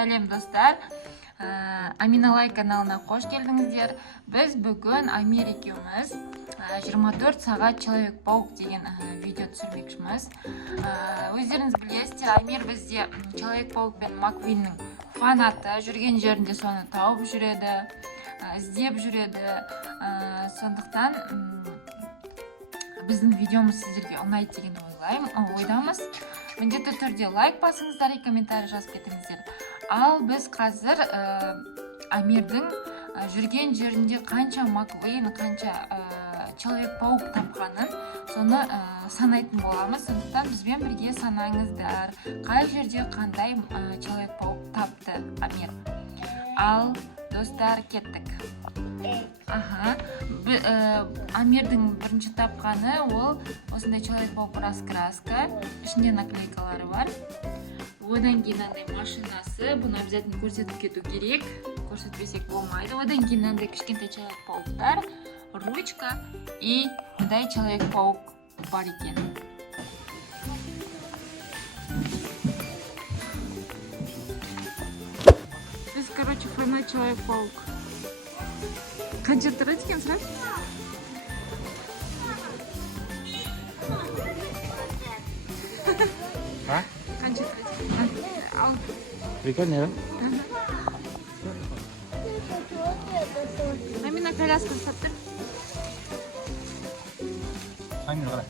Сәлем достар. Аминалай каналына қош келдіңіздер. Біз бүгін Амир екеуміз 24 сағат Человек-паук деген видео түсірмекшіміз. Өздеріңіз білесіздер, Амир бізде Человек-паук пен Маквиннің фанаты, жүрген жерінде соны тауып жүреді, іздеп жүреді. Сондықтан біздің видеомыз сіздерге ұнайды деген ойдамыз. Міндетті түрде лайк басыңыздар, комментарий жазып кетіңіздер. Ал біз қазір Амирдің жүрген жерінде қанша Маквин, қанша Человек-паук тапқанын соны санайтын боламыз. Сондықтан бізбен бірге санаңыздар. Қай жерде қандай Человек-паук тапты Амир. Ал достар, кеттік. Амирдің бірінші тапқаны ол осындай Человек-паук раскраска, ішінде наклейкалары бар. Одан кейін андай машинасы, бұны обязательно көрсетіп кету керек, көрсетпесек болмайды. Одан кейін андай кішкентай Человек-пауктар, ручка и мындай Человек-паук бар екен. Біз, короче, фана Человек-паук. Қанша тұрады екен сұрап? Қанша тұрады? Ал. Прикольно, да? Амина коляска ұстап тұр. Амин, қарай.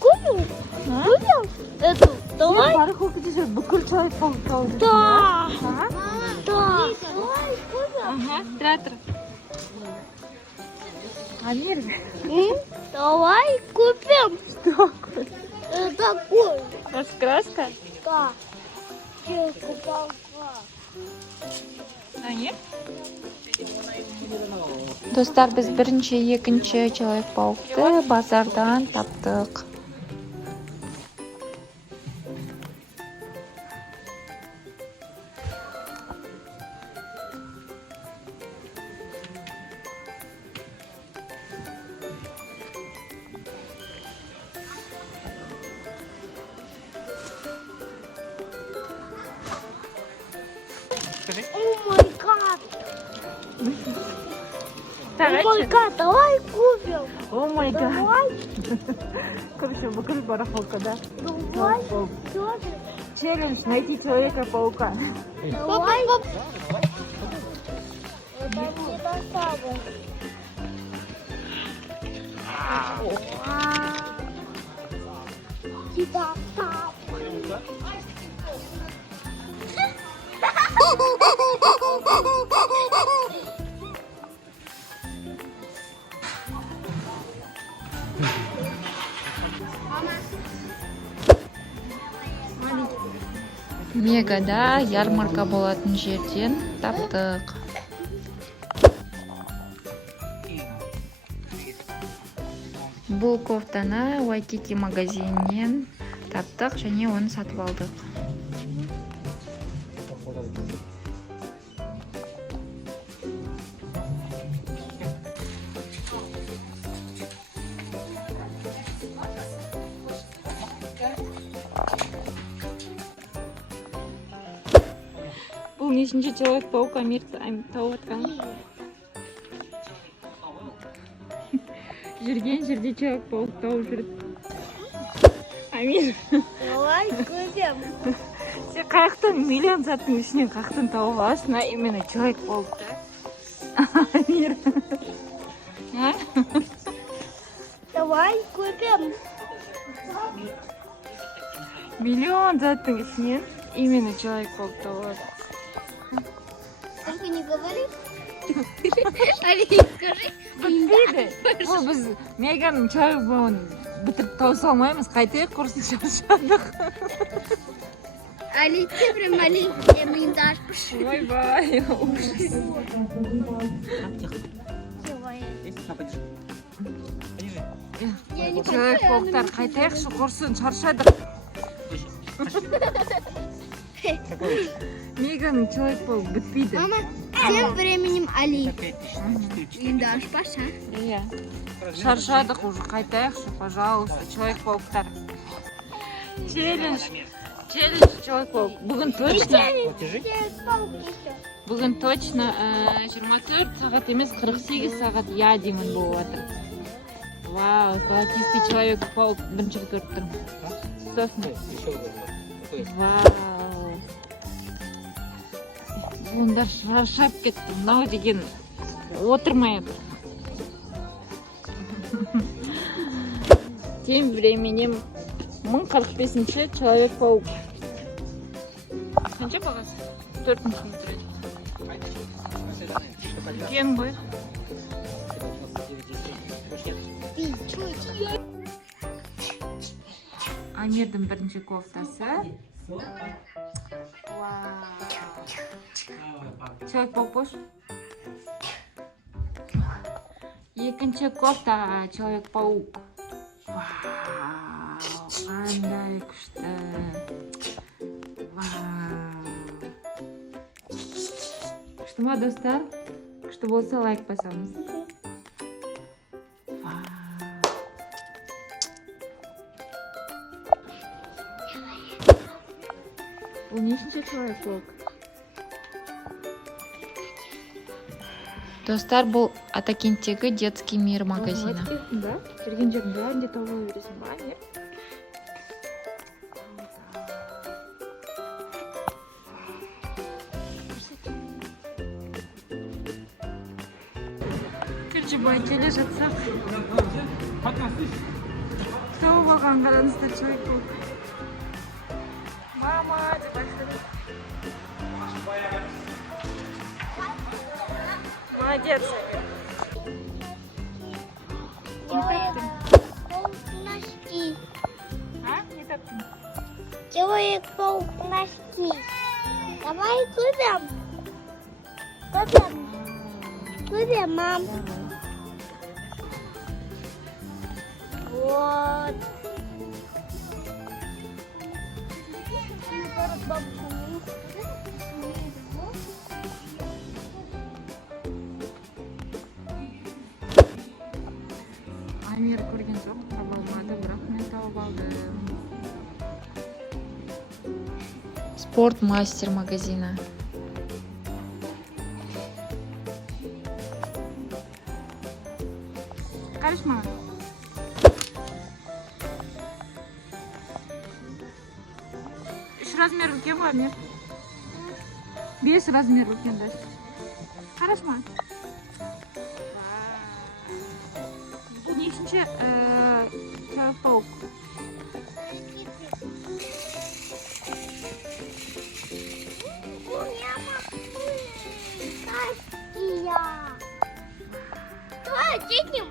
Купим эту? Давай. Барахол кетеше бүкіл Человек-паук тауып. Да. Ага, тұра тұр. Амир. Давай купим. Что такое? Такой. Раскраска? Да. Человек-паук. Амир? Достар, біз бірінші, екінші Человек-паукты базардан таптық. О май гад. О май гад, давай купим. О май гад. Давай. Короче, бүкіл барахолка, да? Давай. Тоже. Челлендж найти Человека-паука. Давай. Это не доставим. Тебя там. Мегада ярмарка болатын жерден таптық. Бұл кофтаны Waikiki магазинінен таптық және оны сатып алдық. Бұл нешінші Человек-паук Амир тауып атқан? Жүрген жерде Человек-паук тауып жүрді. Амир, Давай купим. сен қаяқтан миллион заттың ішінен қаяқтан тауып аласың, именно Человек-паукты? Амир. Давай купим. Миллион заттың ішінен именно Человек-паук тауып. Только не говори. Али, скажи. Бітпейді. Бұл біз Меганың Человек-паугын бітіріп тауыса алмаймыз. Қайтайық, құрсын шаршадық. Али, ты прям Али, я мне дашь пошли. Ой-бай, ужас. Я не Человек-пауктар, қайтайықшы, құрсын шаршадық. Меганың Человек-паук бітпейді. Мама, тем временем Али. Не дашь паша? Иә. Шаршадық уже, қайтайықшы, пожалуйста, Человек-пауктар. Челлендж. челлендж Человек-паук. Бүгін точно, Держи. Человек-паук еще. бүгін точно 24 сағат емес 48 сағат я деймін болып жатыр. Вау, золотистый Человек-паук бірінші рет көріп тұрмын. Сосын. Еще вот. Вау. Бұндар шаршап кетті. Мынау деген отырмай отыр. Тем временем 1045-ші Человек-паук. Қанша бағасы? 4-ші тұрады. Кен ғой. Амирдің бірінші кофтасы. Человек-паук бош. Екінші кофта Человек-паук. Вау, қандай күшті. Вау. Күшті ма, достар? Күшті болса лайк басамыз. Бұл нешінші Человек-паук? Достар, бұл Атакенттегі детский мир магазині. Да? Жүрген жердің бәрінде тауып ала бересің ба, не? Күржібай келе жатсақ. Тауып алған қараңыздар Человек-паук. Мама, деп айтады. Молодец, Амир. Человек-паук носки. А? Не таптың. Человек-паук носки. Давай купим. Купим. Купим, мам. Вот. Амир көрген жоқ, таба алмады, бірақ мен тауып алдым. Спортмастер магазині. Қарашма. Үш размер үлкен ғой, Амир? 5 размер үлкен даже. Қарашма. Бұл нешінші Человек-паук? У меня махнутая. Давай оденем.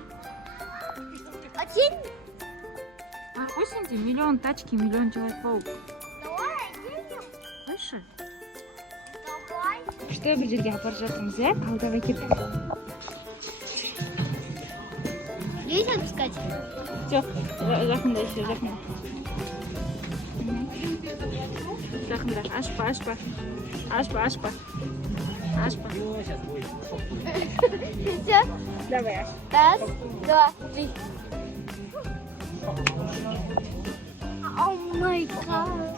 Оденем. Осенде миллион тачки, миллион Человек-паук. Давай оденем. Қойшы. Давай. Күшті бір жерге апарып жатырмыз, иә? Алдап әкеп. Здесь отпускать? Жоқ, жақында еще, жақында. Жақында, ашпа, ашпа. Ашпа, ашпа. Ашпа. Все. Давай, аш. Раз, два, три. О май гад.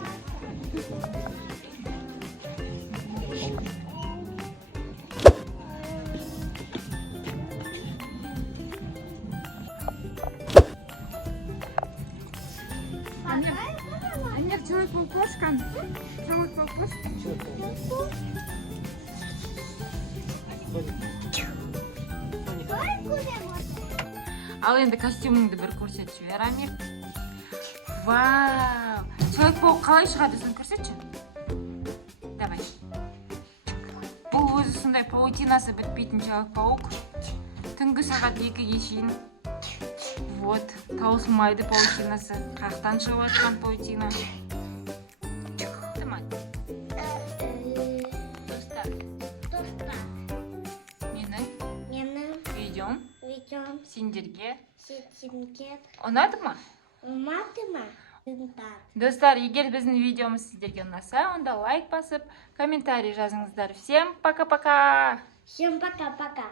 Амир, Человек-паук кошкан. Человек-паук кошкан. Ал енді костюмыңды бір көрсетіп жібер, Амир. Вау! Человек-паук қалай шығады, соны көрсетші. Давай. Бұл өзі сондай паутинасы бітпейтін Человек-паук. Түнгі сағат 2-ге шейін. Вот, таусылмайды паутинасы. Қақтан шығып жатқан паутина. Тымай. Достар, менің видеом сендерге ұнады ма? Достар, егер біздің видеомыз сіздерге ұнаса, онда лайк басып, комментарий жазыңыздар. Всем пока-пока! Всем пока-пока.